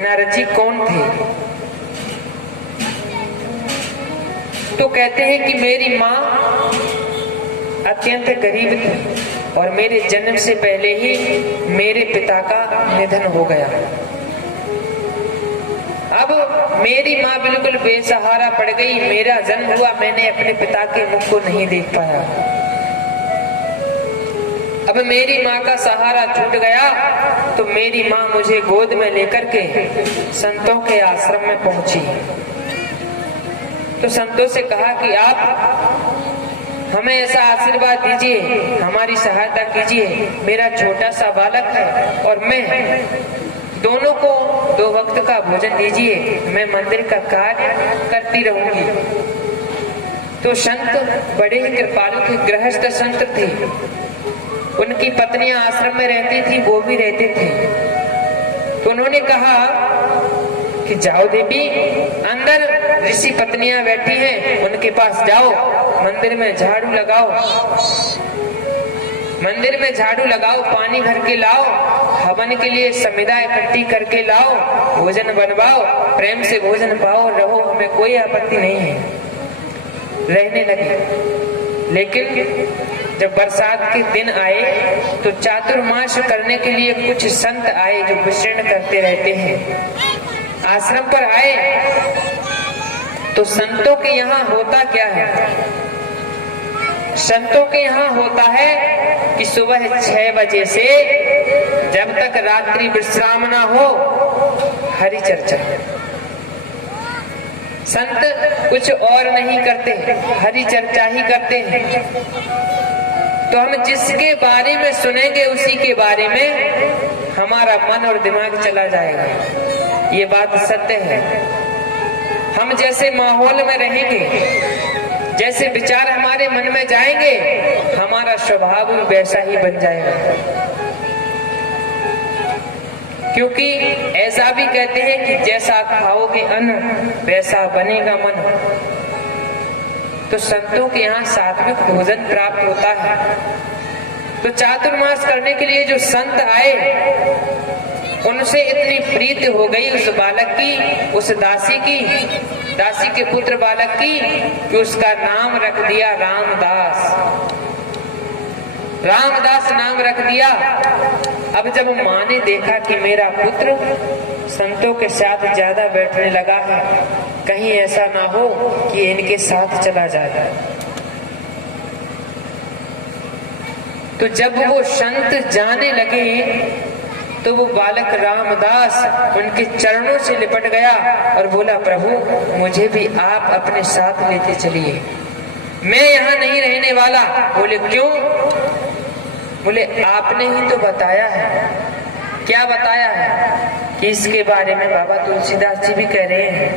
नारद जी कौन थे? तो कहते हैं कि मेरी माँ अत्यंत गरीब थी और मेरे जन्म से पहले ही मेरे पिता का निधन हो गया। अब मेरी माँ बिल्कुल बेसहारा पड़ गई। मेरा जन्म हुआ, मैंने अपने पिता के मुख को नहीं देख पाया। अब मेरी माँ का सहारा छूट गया तो मेरी माँ मुझे गोद में लेकर के संतों के आश्रम में पहुंची। तो संतों से कहा कि आप हमें ऐसा आशीर्वाद दीजिए, हमारी सहायता कीजिए। मेरा छोटा सा बालक है और मैं दोनों को 2 वक्त का भोजन दीजिए, मैं मंदिर का कार्य करती रहूंगी। तो संत बड़े ही कृपालु थे, गृहस्थ संत थे। उनकी पत्नियां आश्रम में रहती थी, वो भी रहते थे। तो उन्होंने कहा कि जाओ देवी, अंदर ऋषि पत्नियां बैठी हैं, उनके पास जाओ, मंदिर में झाड़ू लगाओ, मंदिर में झाड़ू लगाओ, पानी भर के लाओ, हवन के लिए समिधा इकट्ठी करके लाओ, भोजन बनवाओ, प्रेम से भोजन पाओ, रहो, हमें कोई आपत्ति नहीं है। रहने लगे। लेकिन जब बरसात के दिन आए तो चातुर्मास करने के लिए कुछ संत आए जो विचरण करते रहते हैं। आश्रम पर आए तो संतों के यहाँ होता क्या है? संतों के यहाँ होता है कि सुबह 6 बजे से जब तक रात्रि विश्राम ना हो, हरि चर्चा। संत कुछ और नहीं करते, हरि चर्चा ही करते हैं। तो हम जिसके बारे में सुनेंगे उसी के बारे में हमारा मन और दिमाग चला जाएगा। ये बात सत्य है। हम जैसे माहौल में रहेंगे, जैसे विचार हमारे मन में जाएंगे, हमारा स्वभाव भी वैसा ही बन जाएगा। क्योंकि ऐसा भी कहते हैं कि जैसा खाओगे अन्न वैसा बनेगा मन। तो संतों के यहाँ सात्विक भोजन प्राप्त होता है। तो चातुर्मास करने के लिए जो संत आए, उनसे इतनी प्रीति हो गई उस बालक की, उस दासी की, दासी के पुत्र बालक की, कि उसका नाम रख दिया रामदास। रामदास नाम रख दिया। अब जब माँ ने देखा कि मेरा पुत्र संतों के साथ ज्यादा बैठने लगा है, कहीं ऐसा ना हो कि इनके साथ चला जाए, तो जब वो संत जाने लगे तो वो बालक रामदास उनके चरणों से लिपट गया और बोला, प्रभु मुझे भी आप अपने साथ लेते चलिए, मैं यहाँ नहीं रहने वाला। बोले क्यों? बोले आपने ही तो बताया है। क्या बताया है? कि इसके बारे में बाबा तुलसीदास जी भी कह रहे हैं